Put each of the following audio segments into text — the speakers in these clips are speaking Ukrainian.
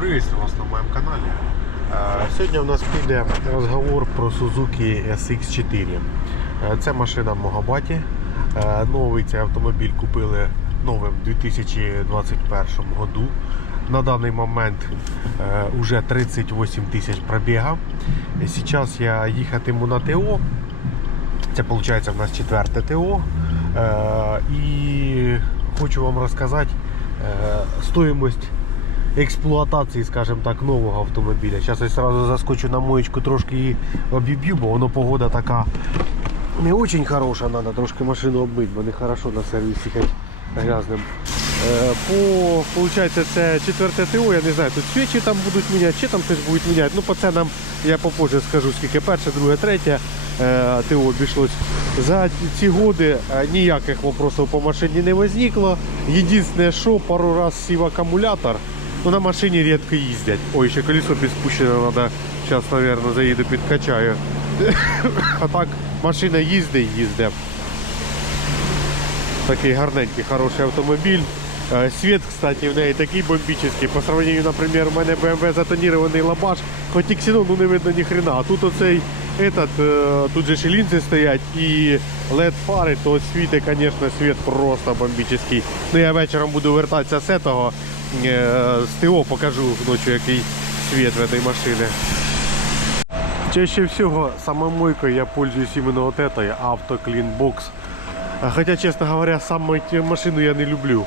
Приветствую вас на моем канале. Е, Сьогодні у нас піде розговор про Suzuki SX4. Е, Це машина мого баті. Е, Новий цей автомобіль купили новим у 2021 году. На даний момент е, уже 38 тисяч пробіга. Зараз я їхатиму на ТО. Це виходить в нас четверте ТО. І хочу вам розказати стоїмость експлуатації, скажімо так, нового автомобіля. Зараз я одразу заскочу на моєчку, трошки її обіб'ю, бо воно погода така не дуже хороша, треба трошки машину обмити, бо не хорошо на сервісі їхати грязним. Е, По, получается, це четверте ТО, я не знаю, тут свічі там будуть міняти, чи там щось будуть міняти. Ну, по ценам я попозже скажу, скільки перше, друге, третє е, ТО обійшлось. За ці годи е, ніяких вопросів по машині не возникло. Єдине, що пару раз сів акумулятор, ну на машині рідко їздять. Ой, ще колесо підспущене, треба, зараз, мабуть, заїду підкачаю. А так машина їздить, їздить. Такий гарненький, хороший автомобіль. Світ, кстати, в неї такий бомбічний. По сравнению, наприклад, у мене BMW затонірований лабаш, хоч і ксенон, ну не видно ні хрена. А тут оцей этот, е, тут же лінзи стоять і LED фари, то світить, звісно, світ просто бомбічний. Ну я вечором буду вертатися з этого, е, з ТО покажу ночі, який світ в этой машині. Чаще всего самомойкой я пользуюсь именно вот этой Auto Clean. Хотя, честно говоря, сам ті- машину я не люблю.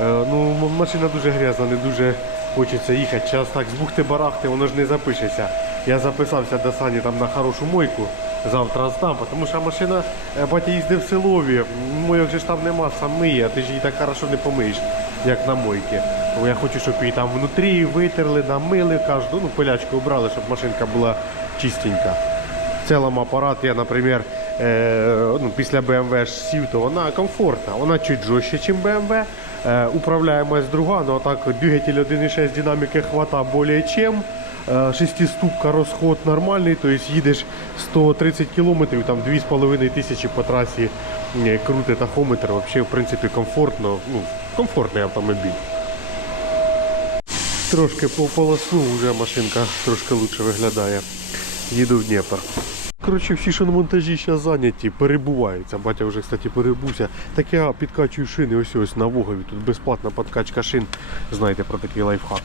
Е, Ну, машина дуже грязна, не дуже хочеться їхати. Зараз так з бухти-барахти, воно ж не запишеться. Я записався до Сані там на хорошу мойку. Завтра здам, тому що машина, е, батя їздив в селові, мойок же ж там нема, сам миє, а ти ж її так хорошо не помиєш, як на мойці. Я хочу, щоб її там внутрі витерли, намили кожну, ну пилячку обрали, щоб машинка була чистенька. В цілому апарат я, наприклад, е, ну, після BMW сів, то вона комфортна. Вона чуть жорстче, ніж BMW. Е, управляємость друга, ну а так двигатель 1.6 динаміки хвата більше чим. Е, Шестиступка розход нормальний, тобто їдеш 130 км, там 2,5 тисячі по трасі крути тахометр. Взагалі, в принципі, комфортно, ну, комфортний автомобіль. Трошки по полосну вже машинка трошки лучше виглядає. Їду в Дніпр. Коротше, всі шиномонтажі зараз зайняті, перебуваються. Батя вже, кстати, перебувся. Так я підкачую шини ось ось на Вогові. Тут безплатна підкачка шин. Знаєте про такий лайфхак.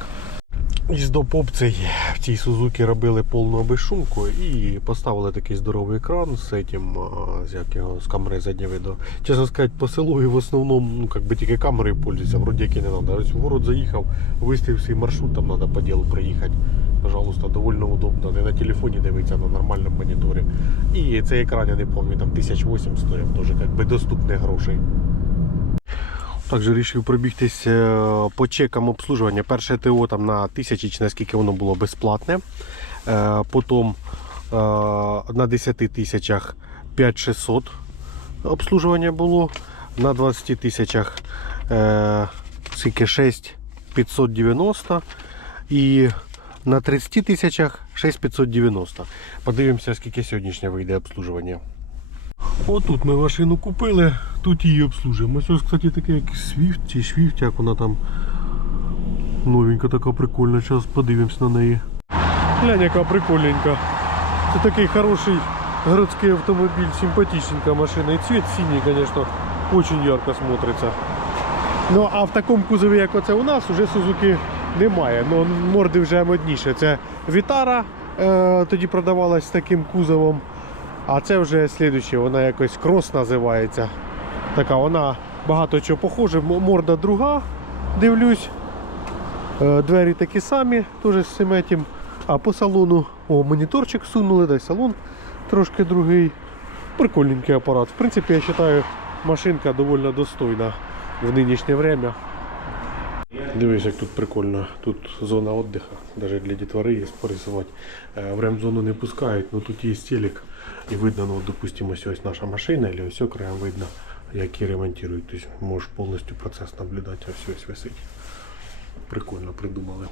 Цей в цій Сузуки робили повну безшумку і поставили такий здоровий екран з цим, з як його, з камери заднього виду. Чесно сказати, по селу і в основному ну, как би тільки камерою пользуються, вроді як і не треба. Ось в город заїхав, виставив свій маршрут, там треба по ділу приїхати. Пожалуйста, довольно удобно. Не на телефоні дивиться, а на нормальному моніторі. І цей екран, я не пам'ятаю, там 1008 стоїв, теж доступних грошей. Також вирішив пробігтись е, по чекам обслуживання. Перше ТО там на тисячі чи наскільки воно було безплатне. Е, Потім е, на 10 тисячах 5600 обслуживання було. На 20 тисячах е, скільки 6590 і на 30 тисячах 6590. Подивимося, скільки сьогоднішнє вийде обслуживання. Отут ми машину купили, тут її обслужуємо. Ось, кстати, таке як Swift чи Swift, як вона там новенька така прикольна. Зараз подивимось на неї. Глянь, яка прикольненька. Це такий хороший городський автомобіль, симпатичненька машина. І цвіт синій, звісно, дуже ярко смотриться. Ну а в такому кузові, як оце у нас, вже Suzuki немає. Ну, морди вже модніше. Це Vitara е, тоді продавалась з таким кузовом. А це вже слідуще, вона якось крос називається. Така вона багато чого похоже. Морда друга, дивлюсь. Е, Двері такі самі, теж з цим етім. А по салону, о, моніторчик сунули, дай салон трошки другий. Прикольненький апарат. В принципі, я вважаю, машинка доволі достойна в нинішнє время. Дивись, як тут прикольно. Тут зона віддиху, навіть для дітвори є порисувати. Е, В ремзону не пускають, але тут є стелик. І видно, ну, допустимо, ось ось наша машина, або ось окремо видно, як ремонтують. Тобто можеш повністю процес наблюдати, все ось висить. Прикольно придумали.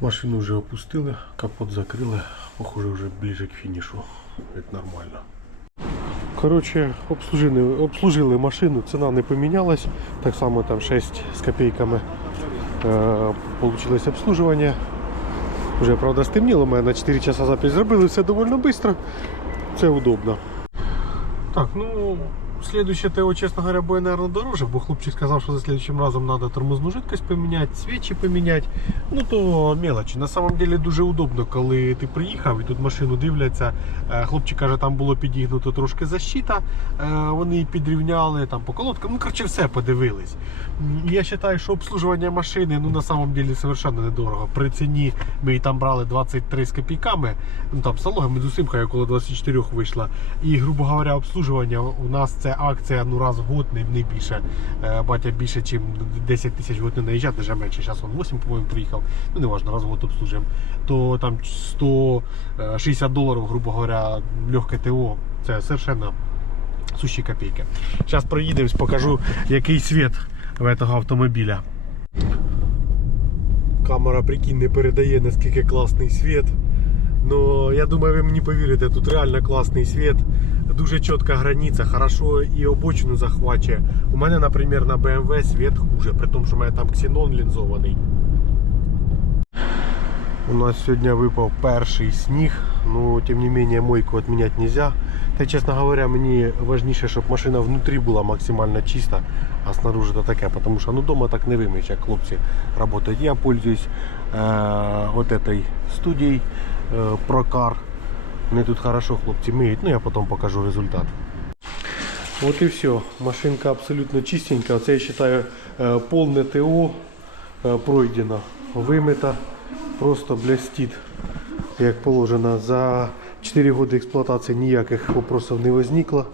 Машину вже опустили, капот закрили, похоже вже ближе к фінішу, як нормально. Коротше, обслужили, обслужили машину, ціна не помінялась. Так само там 6 з копійками Е, Получилось обслуживання. Вже, правда, стемніло, ми на 4 часа запись зробили, все доволі швидко. Це удобно. Так, ну, следующее ТО, честно говоря, будет, наверное, дороже, бо хлопчик сказал, что за следующим разом надо тормозну жидкость поменять, свечи поменять. Ну то мелочі. На самом деле дуже удобно, коли ти приїхав і тут машину дивляться. Е, Хлопчик каже, там було підігнуто трошки защита, е, вони підрівняли там по колодкам. Ну, коротше, все подивились. Я вважаю, що обслуживання машини ну, на самом деле совершенно недорого. При ціні ми її там брали 23 з копійками, ну там з налогами з около 24 вийшла. І, грубо говоря, обслуживання у нас це акція ну раз в год, не, не більше. Е, Батя більше, ніж 10 тисяч год не наїжджає, навіть менше. Зараз он 8, по-моєму, приїхав. Ну, не важно, раз в год обслужуємо. То там 160 доларів, грубо говоря, легке ТО. Це совершенно сущі копійки. Зараз проїдемось, покажу, який світ в цього автомобіля. Камера, прикинь, не передає наскільки класний світ. Ну, я думаю, ви мені повірите, тут реально класний світ. Дуже чітка границя, хорошо і обочину захвачує. У мене, наприклад, на BMW світ хуже, при тому, що у мене там ксенон лінзований. У нас сьогодні випав перший сніг, ну тим не менее мойку відміняти нельзя. Та чесно говоря, мені важніше, щоб машина внутрі була максимально чиста, а снаружи то таке, тому що ну дома так не вимієш, як хлопці працюють. Я пользуюсь е, от этой студією е, Procar. Вони тут хорошо хлопці миють, ну я потім покажу результат. От і все. Машинка абсолютно чистенька. Це я вважаю е, повне ТО е, пройдено, вимита, просто блестить, як положено. За 4 роки експлуатації ніяких вопросів не возникло.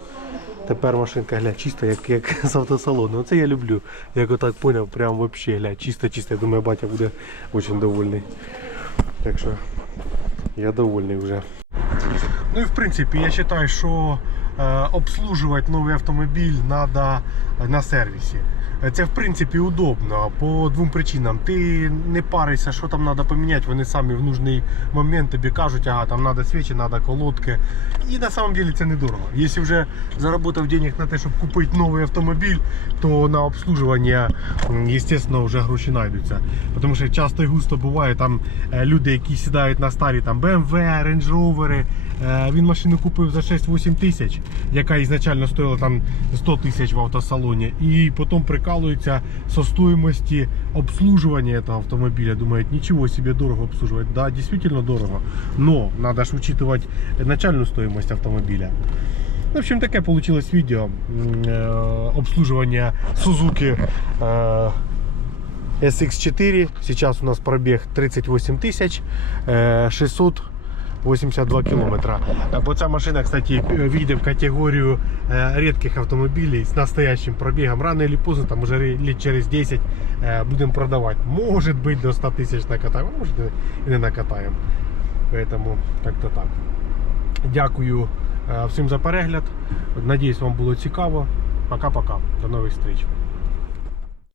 Тепер машинка гля, чиста, як, як з автосалону. Оце я люблю. Як отак поняв, прям вообще гля, чисто, чисто. Я думаю, батя буде дуже довольний. Так що я довольний вже. Ну і в принципі, я вважаю, що е, обслужувати новий автомобіль на сервісі. Е, Це в принципі удобно по двом причинам. Ти не паришся, що там треба поміняти, вони самі в нужний момент тобі кажуть, ага, там треба свічі, треба колодки. І на самом деле це недорого. Якщо вже заробив денег на те, щоб купити новий автомобіль, то на обслуживання, звісно, вже гроші знайдуться. Тому що часто і густо буває там е, люди, які сідають на старі там BMW, Range Rover, е, він машину купив за 6-8 тисяч, яка ізначально стоїла там 100 тисяч в автосалоні, і потім прикалуються со стоїмості обслуживания этого автомобиля. Думають, нічого себе дорого обслуживать. Да, действительно дорого. Но надо ж учитывать начальную стоимость автомобиля. В общем, таке получилось видео м, е, обслуживания Suzuki е, SX4. Сейчас у нас пробег 38 тысяч е, 682 километра. Е, Бо ця машина, кстати, війде в категорію е, рідких автомобілів з настоящим пробігом. Рано или поздно, там уже лет через 10 е, будемо продавати. Може бути до 100 тисяч накатаємо, може і не накатаємо. Поэтому так-то так. Дякую е, всім за перегляд. Надіюсь, вам було цікаво. Пока-пока. До нових зустріч.